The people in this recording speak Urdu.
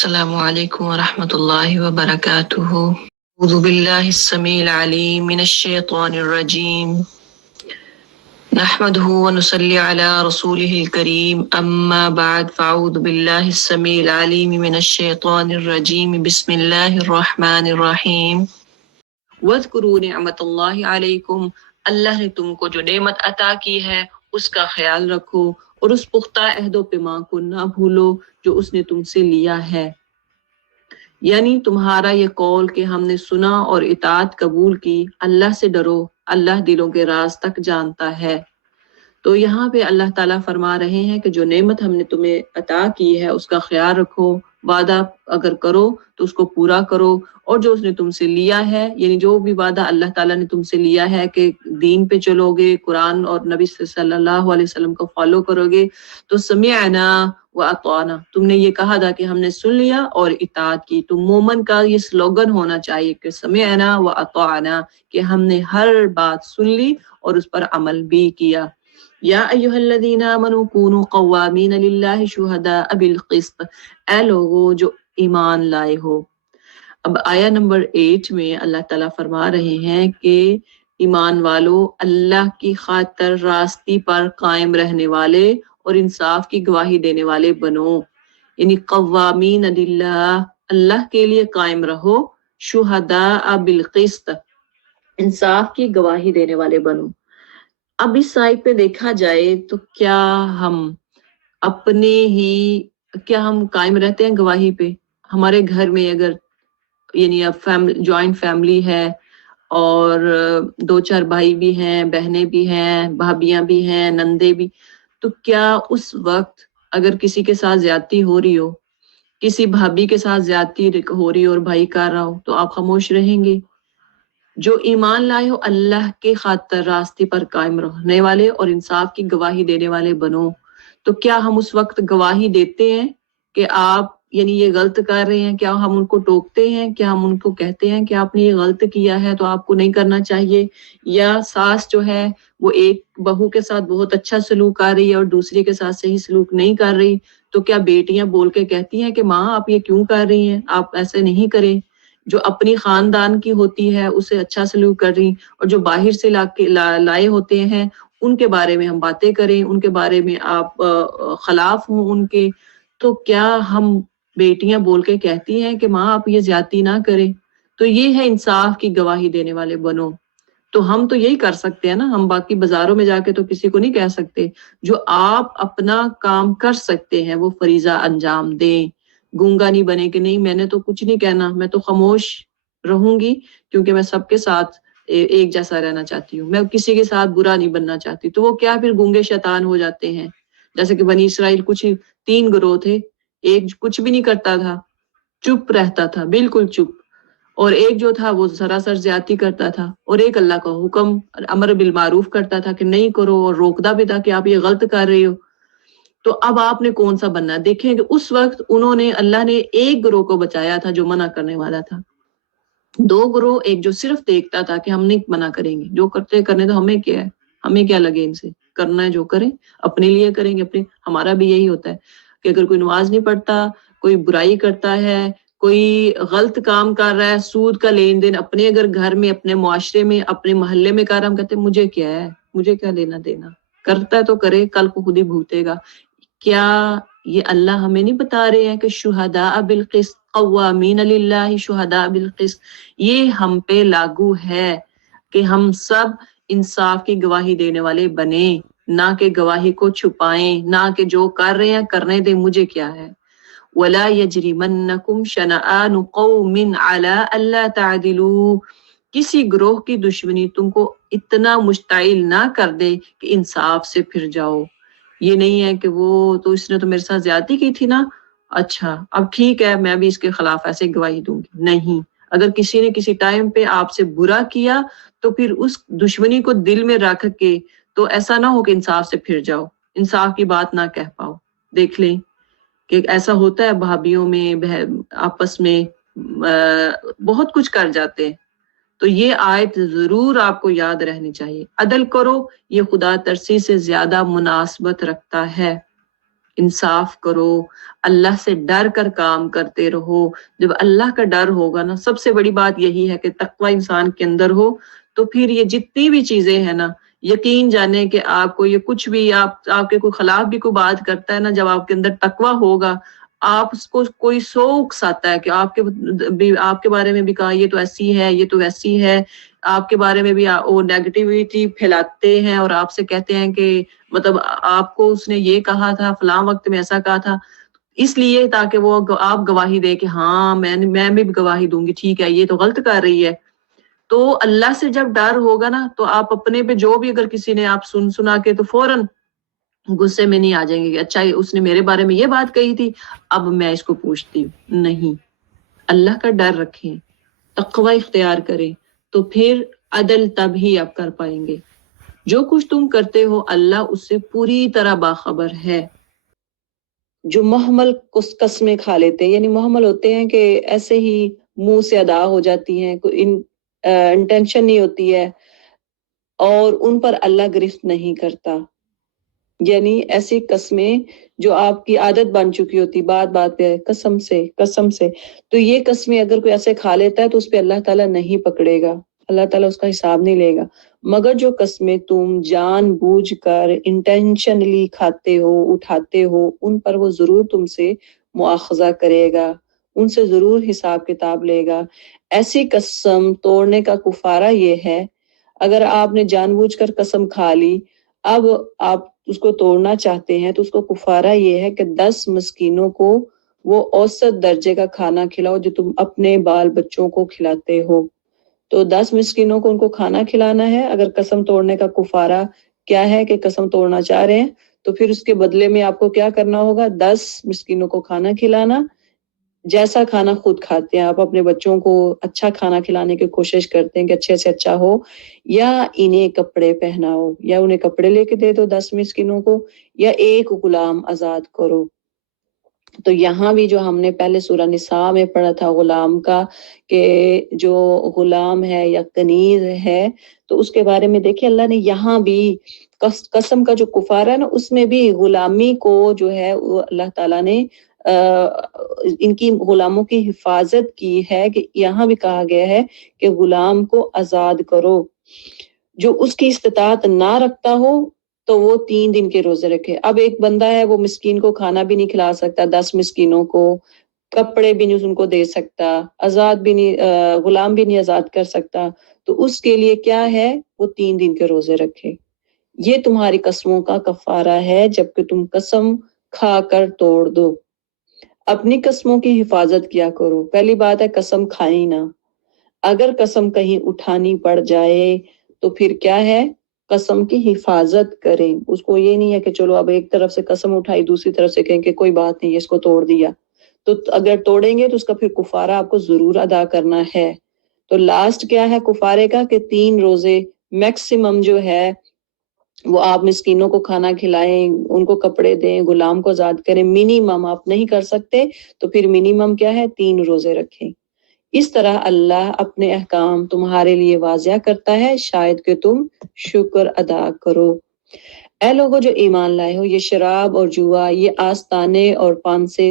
السلام علیکم ورحمۃ اللہ وبرکاتہ۔ اعوذ باللہ السمیع العلیم من الشیطان الرجیم، نحمده ونصلی علی رسوله الکریم، اما بعد فاعوذ باللہ السمیع العلیم من الشیطان الرجیم، بسم اللہ الرحمن الرحیم۔ وَاذْكُرُوا نعمت اللہ علیکم، اللہ نے تم کو جو نعمت عطا کی ہے اس کا خیال رکھو، اور اس پختہ عہد و پیمان کو نہ بھولو جو اس نے تم سے لیا ہے، یعنی تمہارا یہ قول کہ ہم نے سنا اور اطاعت قبول کی۔ اللہ سے ڈرو، اللہ دلوں کے راز تک جانتا ہے۔ تو یہاں پہ اللہ تعالیٰ فرما رہے ہیں کہ جو نعمت ہم نے تمہیں عطا کی ہے اس کا خیال رکھو، وعدہ اگر کرو تو اس کو پورا کرو، اور جو اس نے تم سے لیا ہے، یعنی جو بھی وعدہ اللہ تعالیٰ نے تم سے لیا ہے کہ دین پہ چلو گے، قرآن اور نبی صلی اللہ علیہ وسلم کو فالو کرو گے، تو سمعنا واطعنا، تم نے یہ کہا تھا کہ ہم نے سن لیا اور اطاعت کی۔ تو مومن کا یہ سلوگن ہونا چاہیے کہ سمعنا واطعنا، کہ ہم نے ہر بات سن لی اور اس پر عمل بھی کیا۔ یا ایھا الذین آمنوا کونوا قوامین للہ شہداء بالقسط، اے لوگو جو ایمان لائے ہو۔ اب آیا نمبر 8 میں اللہ تعالیٰ فرما رہے ہیں کہ ایمان والو اللہ کی خاطر راستی پر قائم رہنے والے اور انصاف کی گواہی دینے والے بنو، یعنی قوامین للہ، اللہ کے لیے قائم رہو، شہداء بالقسط، انصاف کی گواہی دینے والے بنو۔ اب اس سائٹ پہ دیکھا جائے تو کیا ہم قائم رہتے ہیں گواہی پہ؟ ہمارے گھر میں اگر یعنی اب جوائنٹ فیملی ہے اور 2-4 بھائی بھی ہیں، بہنیں بھی ہیں، بھابیاں بھی ہیں، نندے بھی، تو کیا اس وقت اگر کسی کے ساتھ زیادتی ہو رہی ہو، کسی بھابی کے ساتھ زیادتی ہو رہی ہو اور بھائی کر رہا ہو، تو آپ خاموش رہیں گے؟ جو ایمان لائے ہو اللہ کے خاطر راستے پر قائم رہنے والے اور انصاف کی گواہی دینے والے بنو، تو کیا ہم اس وقت گواہی دیتے ہیں کہ آپ یعنی یہ غلط کر رہے ہیں؟ کیا ہم ان کو ٹوکتے ہیں؟ کیا ہم ان کو کہتے ہیں کہ آپ نے یہ غلط کیا ہے تو آپ کو نہیں کرنا چاہیے؟ یا ساس جو ہے وہ ایک بہو کے ساتھ بہت اچھا سلوک کر رہی ہے اور دوسری کے ساتھ صحیح سلوک نہیں کر رہی، تو کیا بیٹیاں بول کے کہتی ہیں کہ ماں آپ یہ کیوں کر رہی ہیں، آپ ایسے نہیں کریں؟ جو اپنی خاندان کی ہوتی ہے اسے اچھا سلوک کر رہی، اور جو باہر سے لائے ہوتے ہیں ان کے بارے میں ہم باتیں کریں، ان کے بارے میں آپ خلاف ہوں ان کے، تو کیا ہم بیٹیاں بول کے کہتی ہیں کہ ماں آپ یہ زیادتی نہ کریں؟ تو یہ ہے انصاف کی گواہی دینے والے بنو۔ تو ہم تو یہی کر سکتے ہیں نا، ہم باقی بازاروں میں جا کے تو کسی کو نہیں کہہ سکتے۔ جو آپ اپنا کام کر سکتے ہیں وہ فریضہ انجام دیں، گونگا نہیں بنے کہ نہیں میں نے تو کچھ نہیں کہنا، میں تو خاموش رہوں گی کیونکہ میں سب کے ساتھ ایک جیسا رہنا چاہتی ہوں، میں کسی کے ساتھ برا نہیں بننا چاہتی۔ تو وہ کیا پھر گونگے شیطان ہو جاتے ہیں، جیسے کہ بنی اسرائیل کچھ 3 گروہ تھے، ایک کچھ بھی نہیں کرتا تھا، چپ رہتا تھا، بالکل چپ، اور ایک جو تھا وہ سراسر زیادتی کرتا تھا، اور ایک اللہ کا حکم امر بالمعروف کرتا تھا کہ نہیں کرو، اور روکتا بھی تھا کہ آپ یہ غلط کر رہے ہو۔ تو اب آپ نے کون سا بننا؟ دیکھیں کہ اس وقت اللہ نے ایک گروہ کو بچایا تھا جو منع کرنے والا تھا، 2 گروہ، ایک جو صرف دیکھتا تھا کہ ہم نہیں منع کریں گے، جو کرنے تو ہمیں کیا ہے، ہمیں کیا لگے ان سے، کرنا ہے جو کریں، اپنے لیے کریں گے۔ ہمارا بھی یہی ہوتا ہے کہ اگر کوئی نماز نہیں پڑھتا، کوئی برائی کرتا ہے، کوئی غلط کام کر رہا ہے، سود کا لین دین اپنے اگر گھر میں، اپنے معاشرے میں، اپنے محلے میں کر رہا، ہم کہتے ہیں مجھے کیا ہے، مجھے کیا لینا دینا، کرتا ہے تو کرے، کل کو خود ہی بھگتے گا۔ کیا یہ اللہ ہمیں نہیں بتا رہے ہیں کہ شہداء بالقسط، قوامین للہ شہداء بالقسط، یہ ہم پہ لاگو ہے کہ ہم سب انصاف کی گواہی دینے والے بنے، نہ کہ گواہی کو چھپائیں، نہ کہ جو کر رہے ہیں کرنے دیں، مجھے کیا ہے۔ وَلَا يَجْرِمَنَّكُمْ شَنَآنُ قَوْمٍ عَلَىٰ أَلَّا تَعْدِلُوا، کسی گروہ کی دشمنی تم کو اتنا مشتعل نہ کر دے کہ انصاف سے پھر جاؤ۔ یہ نہیں ہے کہ اس نے تو میرے ساتھ زیادتی کی تھی نا، اچھا اب ٹھیک ہے میں بھی اس کے خلاف ایسے گواہی دوں گی، نہیں۔ اگر کسی نے کسی ٹائم پہ آپ سے برا کیا تو پھر اس دشمنی کو دل میں رکھ کے تو ایسا نہ ہو کہ انصاف سے پھر جاؤ، انصاف کی بات نہ کہہ پاؤ۔ دیکھ لیں کہ ایسا ہوتا ہے بھابیوں میں، آپس میں بہت کچھ کر جاتے ہیں۔ تو یہ آیت ضرور آپ کو یاد رہنی چاہیے، عدل کرو، یہ خدا ترسی سے زیادہ مناسبت رکھتا ہے انصاف کرو، اللہ سے ڈر کر کام کرتے رہو. جب اللہ کا ڈر ہوگا نا، سب سے بڑی بات یہی ہے کہ تقوی انسان کے اندر ہو، تو پھر یہ جتنی بھی چیزیں ہیں نا، یقین جانے کہ آپ کو یہ کچھ بھی آپ کے کوئی خلاف بھی کوئی بات کرتا ہے نا، جب آپ کے اندر تقوی ہوگا، آپ اس کو کوئی سوکھ آتا ہے کہ آپ کے بارے میں بھی کہا یہ تو ایسی ہے، یہ تو ویسی ہے، آپ کے بارے میں بھی وہ نیگیٹیوٹی پھیلاتے ہیں اور آپ سے کہتے ہیں کہ مطلب آپ کو اس نے یہ کہا تھا، فلاں وقت میں ایسا کہا تھا، اس لیے تاکہ وہ آپ گواہی دے کہ ہاں میں بھی گواہی دوں گی، ٹھیک ہے یہ تو غلط کر رہی ہے. تو اللہ سے جب ڈر ہوگا نا، تو آپ اپنے پہ جو بھی اگر کسی نے آپ سنا کے تو فوراً غصے میں نہیں آ جائیں گے کہ اچھا اس نے میرے بارے میں یہ بات کہی تھی، اب میں اس کو پوچھتی ہوں. نہیں، اللہ کا ڈر رکھیں، تقوی اختیار کریں، تو پھر عدل تب ہی آپ کر پائیں گے. جو کچھ تم کرتے ہو اللہ اس سے پوری طرح باخبر ہے. جو محمل قسمیں کھا لیتے ہیں، یعنی محمل ہوتے ہیں کہ ایسے ہی منہ سے ادا ہو جاتی ہیں، کوئی انٹینشن نہیں ہوتی ہے، اور ان پر اللہ گرفت نہیں کرتا. یعنی ایسی قسمیں جو آپ کی عادت بن چکی ہوتی، بات بات پہ قسم سے، تو یہ قسمیں اگر کوئی ایسے کھا لیتا ہے تو اس پہ اللہ تعالیٰ نہیں پکڑے گا، اللہ تعالیٰ اس کا حساب نہیں لے گا. مگر جو قسمیں تم جان بوجھ کر انٹینشنلی کھاتے ہو، اٹھاتے ہو، ان پر وہ ضرور تم سے مواخذہ کرے گا، ان سے ضرور حساب کتاب لے گا. ایسی قسم توڑنے کا کفارہ یہ ہے، اگر آپ نے جان بوجھ کر قسم کھا لی، اب آپ اس کو توڑنا چاہتے ہیں، تو اس کو کفارہ یہ ہے کہ 10 مسکینوں کو وہ اوسط درجے کا کھانا کھلاؤ جو تم اپنے بال بچوں کو کھلاتے ہو. تو 10 مسکینوں کو ان کو کھانا کھلانا ہے. اگر قسم توڑنے کا کفارہ کیا ہے کہ قسم توڑنا چاہ رہے ہیں، تو پھر اس کے بدلے میں آپ کو کیا کرنا ہوگا؟ 10 مسکینوں کو کھانا کھلانا. جیسا کھانا خود کھاتے ہیں، آپ اپنے بچوں کو اچھا کھانا کھلانے کی کوشش کرتے ہیں کہ اچھے سے اچھا ہو، یا انہیں کپڑے پہناؤ، یا انہیں کپڑے لے کے دے دو 10 مسکینوں کو، یا ایک غلام آزاد کرو. تو یہاں بھی جو ہم نے پہلے سورہ نساء میں پڑھا تھا غلام کا، کہ جو غلام ہے یا کنیز ہے، تو اس کے بارے میں دیکھیں اللہ نے یہاں بھی قسم کا جو کفارہ ہے نا، اس میں بھی غلامی کو جو ہے اللہ تعالیٰ نے ان کی غلاموں کی حفاظت کی ہے، کہ یہاں بھی کہا گیا ہے کہ غلام کو آزاد کرو. جو اس کی استطاعت نہ رکھتا ہو تو وہ 3 دن کے روزے رکھے. اب ایک بندہ ہے، وہ مسکین کو کھانا بھی نہیں کھلا سکتا، 10 مسکینوں کو کپڑے بھی نہیں ان کو دے سکتا، آزاد بھی نہیں، غلام بھی نہیں آزاد کر سکتا، تو اس کے لیے کیا ہے؟ وہ 3 دن کے روزے رکھے. یہ تمہاری قسموں کا کفارہ ہے جبکہ تم قسم کھا کر توڑ دو. اپنی قسموں کی حفاظت کیا کرو. پہلی بات ہے قسم کھائیں نہ. اگر قسم کہیں اٹھانی پڑ جائے تو پھر کیا ہے؟ قسم کی حفاظت کریں. اس کو یہ نہیں ہے کہ چلو اب ایک طرف سے قسم اٹھائی، دوسری طرف سے کہیں کہ کوئی بات نہیں، اس کو توڑ دیا. تو اگر توڑیں گے تو اس کا پھر کفارہ آپ کو ضرور ادا کرنا ہے. تو لاسٹ کیا ہے کفارے کا؟ کہ 3 روزے میکسیمم جو ہے وہ آپ مسکینوں کو کھانا کھلائیں، ان کو کپڑے دیں، غلام کو آزاد کریں. منیمم آپ نہیں کر سکتے تو پھر منیمم کیا ہے؟ 3 روزے رکھیں. اس طرح اللہ اپنے احکام تمہارے لیے واضح کرتا ہے، شاید کہ تم شکر ادا کرو. اے لوگو جو ایمان لائے ہو، یہ شراب اور جوا، یہ آستانے اور پانسے